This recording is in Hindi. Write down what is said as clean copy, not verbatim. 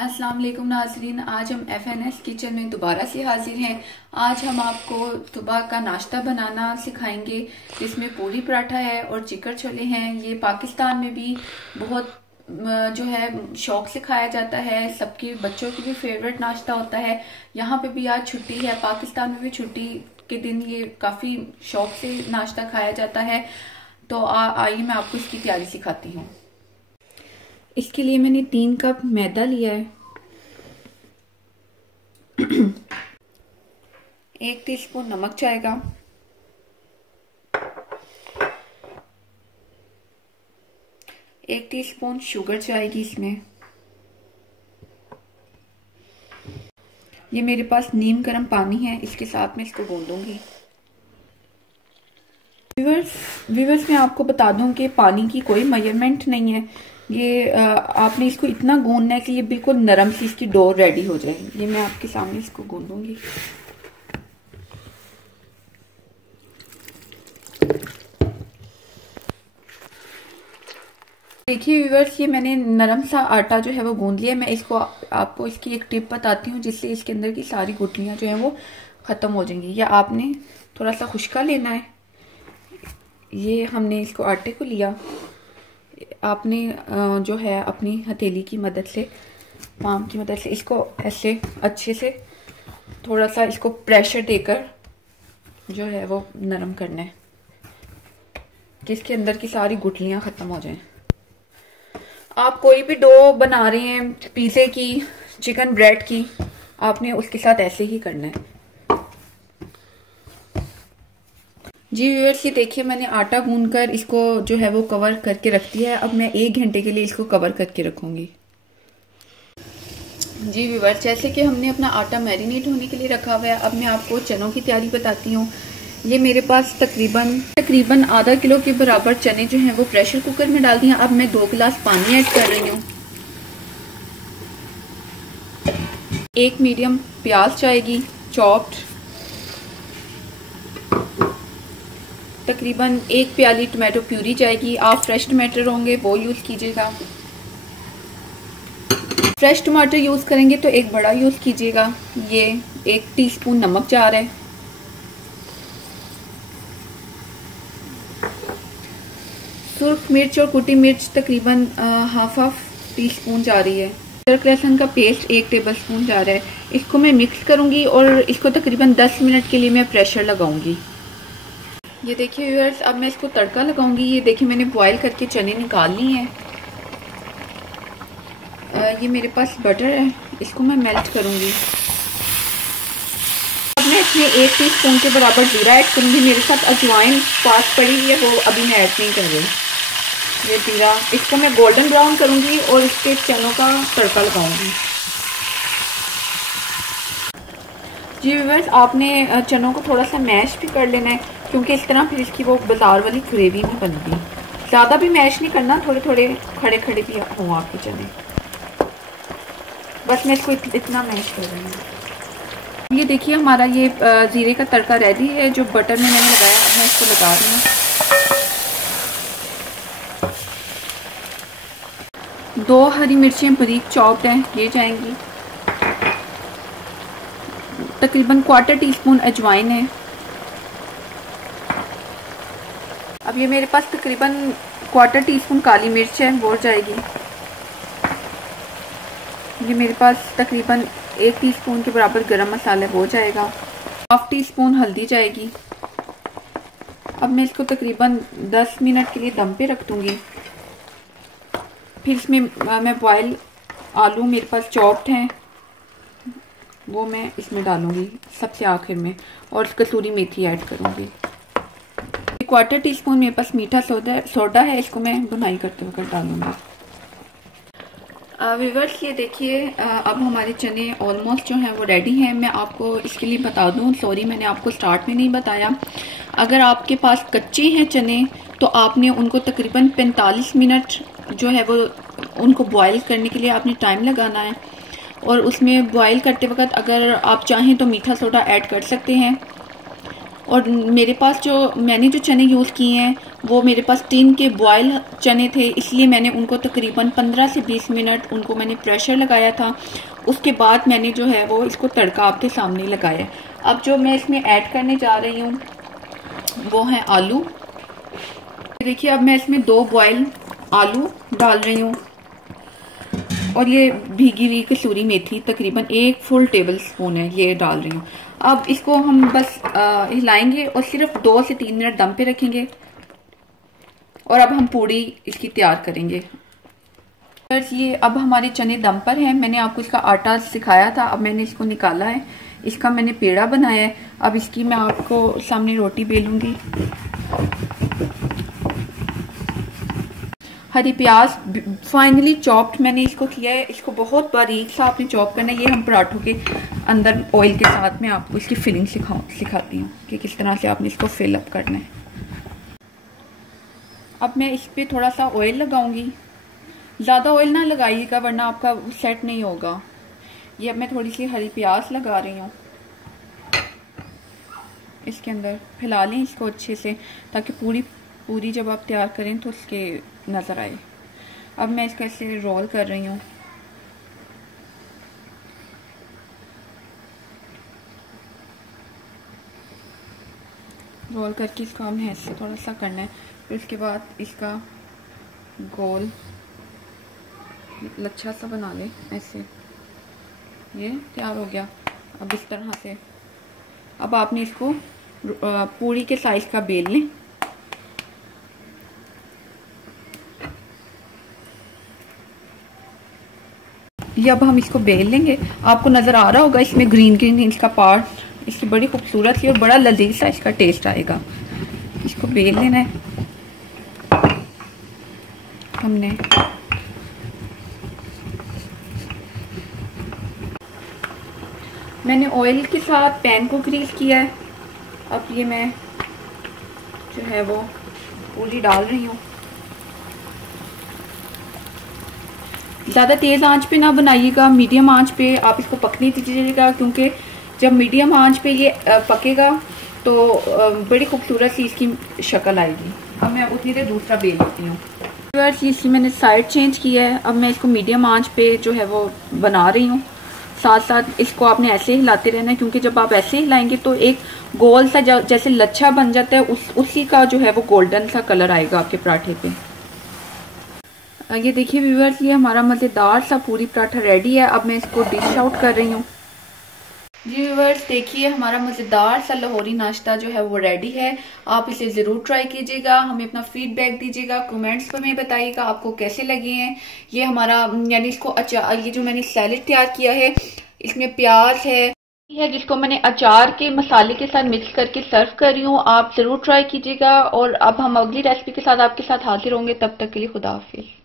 अस्सलाम वालेकुम नाजरीन, आज हम FNS किचन में दोबारा से हाजिर हैं। आज हम आपको सुबह का नाश्ता बनाना सिखाएंगे जिसमें पूरी पराठा है और चिकन छोले हैं। ये पाकिस्तान में भी बहुत जो है शौक से खाया जाता है, सबके बच्चों की भी फेवरेट नाश्ता होता है। यहाँ पे भी आज छुट्टी है, पाकिस्तान में भी छुट्टी के दिन ये काफ़ी शौक से नाश्ता खाया जाता है। तो आइए मैं आपको इसकी तैयारी सिखाती हूँ। इसके लिए मैंने 3 कप मैदा लिया है, 1 टीस्पून नमक जाएगा, 1 टीस्पून शुगर जाएगी इसमें। ये मेरे पास नीम गर्म पानी है, इसके साथ में इसको गूंदूंगी। व्यूअर्स मैं आपको बता दूं कि पानी की कोई मेजरमेंट नहीं है। ये आपने इसको इतना गूंदना है कि ये बिल्कुल नरम सी इसकी डो रेडी हो जाए। ये मैं आपके सामने इसको गूंदूंगी। देखिए व्यूअर्स, ये मैंने नरम सा आटा जो है वो गूंद लिया। मैं इसको आपको इसकी एक टिप बताती हूँ जिससे इसके अंदर की सारी गुठलियाँ जो हैं वो ख़त्म हो जाएंगी। या आपने थोड़ा सा खुश्का लेना है। ये हमने इसको आटे को लिया, आपने जो है अपनी हथेली की मदद से, पाम की मदद से इसको ऐसे अच्छे से थोड़ा सा इसको प्रेशर देकर जो है वो नरम करना है कि इसके अंदर की सारी गुठलियां ख़त्म हो जाएं। आप कोई भी डो बना रहे हैं, पिज़्ज़े की, चिकन ब्रेड की, आपने उसके साथ ऐसे ही करना है। जी व्यूअर्स, ये देखिए मैंने आटा गूंदकर इसको जो है वो कवर करके रख दिया है। अब मैं 1 घंटे के लिए इसको कवर करके रखूंगी। जी व्यूअर्स, जैसे कि हमने अपना आटा मैरिनेट होने के लिए रखा हुआ है, अब मैं आपको चनों की तैयारी बताती हूँ। ये मेरे पास तकरीबन आधा किलो के बराबर चने जो हैं वो प्रेशर कुकर में डाल दिए। अब मैं 2 गिलास पानी ऐड कर रही हूँ। 1 मीडियम प्याज जाएगी चॉप्ड, तकरीबन 1 प्याली टमाटो प्यूरी जाएगी। आप फ्रेश टमाटर होंगे वो यूज़ कीजिएगा। फ्रेश टमाटर यूज़ करेंगे तो 1 बड़ा यूज़ कीजिएगा। ये 1 टीस्पून नमक जा रहा है। सुर्ख मिर्च और कुटी मिर्च तकरीबन हाफ टीस्पून जा रही है। अदरक लहसुन का पेस्ट 1 टेबलस्पून जा रहा है। इसको मैं मिक्स करूँगी और इसको तकरीबन 10 मिनट के लिए मैं प्रेशर लगाऊंगी। ये देखिए व्यूअर्स, अब मैं इसको तड़का लगाऊंगी। ये देखिए मैंने बॉईल करके चने निकाल ली हैं। ये मेरे पास बटर है, इसको मैं मेल्ट करूंगी। अब मैं इसमें 1 टीस्पून के बराबर जीरा ऐड करूंगी। मेरे साथ अजवाइन पास पड़ी हुई है, वो अभी मैं ऐड नहीं कर रही। ये जीरा, इसको मैं गोल्डन ब्राउन करूंगी और इसके चनों का तड़का लगाऊंगी। जी व्यूअर्स, आपने चनों को थोड़ा सा मैश भी कर लेना है क्योंकि इस तरह फिर इसकी वो बाजार वाली ग्रेवी नहीं बनती। ज़्यादा भी मैश नहीं करना, थोड़े थोड़े खड़े खड़े भी हों आपके चने। बस मैं इसको इतना मैश कर रही हूँ। ये देखिए हमारा ये ज़ीरे का तड़का रेडी है जो बटर में मैंने लगाया। अब मैं इसको लगा रही हूँ। 2 हरी मिर्चें बारीक चॉप्ड हैं, ये जाएंगी। तकरीबन 1/4 टीस्पून अजवाइन है। अब ये मेरे पास तकरीबन 1/4 टीस्पून काली मिर्च है, वो जाएगी। ये मेरे पास तकरीबन 1 टीस्पून के बराबर गरम मसाला, वो जाएगा। 1/2 टीस्पून हल्दी जाएगी। अब मैं इसको तकरीबन 10 मिनट के लिए दम पे रख दूंगी। फिर इसमें मैं बॉयल आलू मेरे पास चॉप्ड हैं, वो मैं इसमें डालूंगी सबसे आखिर में, और कसूरी मेथी ऐड करूंगी। 1/4 टीस्पून मेरे पास मीठा सोडा है, इसको मैं बुनाई करते हुए डालूंगी। व्यूअर्स, ये देखिए अब हमारे चने ऑलमोस्ट जो हैं वो रेडी हैं। मैं आपको इसके लिए बता दूं, सॉरी मैंने आपको स्टार्ट में नहीं बताया। अगर आपके पास कच्चे हैं चने तो आपने उनको तकरीबन 45 मिनट जो है वो उनको बॉयल करने के लिए आपने टाइम लगाना है। और उसमें बॉयल करते वक्त अगर आप चाहें तो मीठा सोडा ऐड कर सकते हैं। और मेरे पास मैंने जो चने यूज़ किए हैं वो मेरे पास टिन के बॉयल चने थे, इसलिए मैंने उनको तकरीबन 15 से 20 मिनट उनको मैंने प्रेशर लगाया था। उसके बाद मैंने जो है वो इसको तड़का आपके सामने लगाया। अब जो मैं इसमें ऐड करने जा रही हूँ वो है आलू। देखिए अब मैं इसमें 2 बॉयल आलू डाल रही हूँ और ये भीगी हुई कसूरी मेथी तकरीबन 1 फुल टेबल स्पून है, ये डाल रही हूँ। अब इसको हम बस हिलाएंगे और सिर्फ 2 से 3 मिनट दम पे रखेंगे और अब हम पूड़ी इसकी तैयार करेंगे। ये अब हमारे चने दम पर हैं। मैंने आपको इसका आटा सिखाया था, अब मैंने इसको निकाला है, इसका मैंने पेड़ा बनाया है। अब इसकी मैं आपको सामने रोटी बेलूंगी। हरी प्याज फाइनली चॉप्ड मैंने इसको किया है, इसको बहुत बारीक सा आपने चॉप करना है। ये हम पराठों के अंदर ऑयल के साथ में आपको इसकी फिलिंग सिखाती हूँ कि किस तरह से आपने इसको फिल अप करना है। अब मैं इस पर थोड़ा सा ऑयल लगाऊंगी, ज़्यादा ऑयल ना लगाइएगा वरना आपका सेट नहीं होगा। ये अब मैं थोड़ी सी हरी प्याज लगा रही हूँ, इसके अंदर फैला लें इसको अच्छे से ताकि पूरी जब आप तैयार करें तो उसके नज़र आए। अब मैं इसका ऐसे रोल कर रही हूँ। रोल करके इसको हमने ऐसे थोड़ा सा करना है, फिर उसके बाद इसका गोल लच्छा सा बना ले ऐसे। ये तैयार हो गया। अब इस तरह से अब आपने इसको पूरी के साइज का बेल लें। ये अब हम इसको बेल लेंगे। आपको नज़र आ रहा होगा इसमें ग्रीन ग्रीन इसका पार्ट, इसकी बड़ी खूबसूरत सी और बड़ा लजीज सा इसका टेस्ट आएगा। इसको बेल लेना है हमने। मैंने ऑयल के साथ पैन को ग्रीस किया है। अब ये मैं जो है वो पूरी डाल रही हूँ। ज़्यादा तेज़ आंच पे ना बनाइएगा, मीडियम आंच पे आप इसको पकने दीजिएगा, क्योंकि जब मीडियम आंच पे ये पकेगा तो बड़ी खूबसूरत सी इसकी शक्ल आएगी। अब मैं उतनी देर दूसरा बेल लेती हूँ। इसकी मैंने साइड चेंज किया है। अब मैं इसको मीडियम आंच पे जो है वो बना रही हूँ। साथ साथ इसको आपने ऐसे हिलाते रहना है, क्योंकि जब आप ऐसे हिलाएंगे तो एक गोल सा जैसे लच्छा बन जाता है, उसी का जो है वो गोल्डन सा कलर आएगा आपके पराठे पे। ये देखिए व्यूअर्स, ये हमारा मज़ेदार सा पूरी पराठा रेडी है। अब मैं इसको डिश आउट कर रही हूँ। जी व्यूअर्स, देखिए हमारा मज़ेदार सा लाहौरी नाश्ता जो है वो रेडी है। आप इसे ज़रूर ट्राई कीजिएगा, हमें अपना फीडबैक दीजिएगा, कमेंट्स पर में बताइएगा आपको कैसे लगे हैं। ये हमारा यानी इसको अचार, ये जो मैंने सैलेड तैयार किया है इसमें प्याज है जिसको मैंने अचार के मसाले के साथ मिक्स करके सर्व कर रही हूँ। आप ज़रूर ट्राई कीजिएगा और अब हम अगली रेसिपी के साथ आपके साथ हाजिर होंगे। तब तक के लिए खुदा हाफिज़।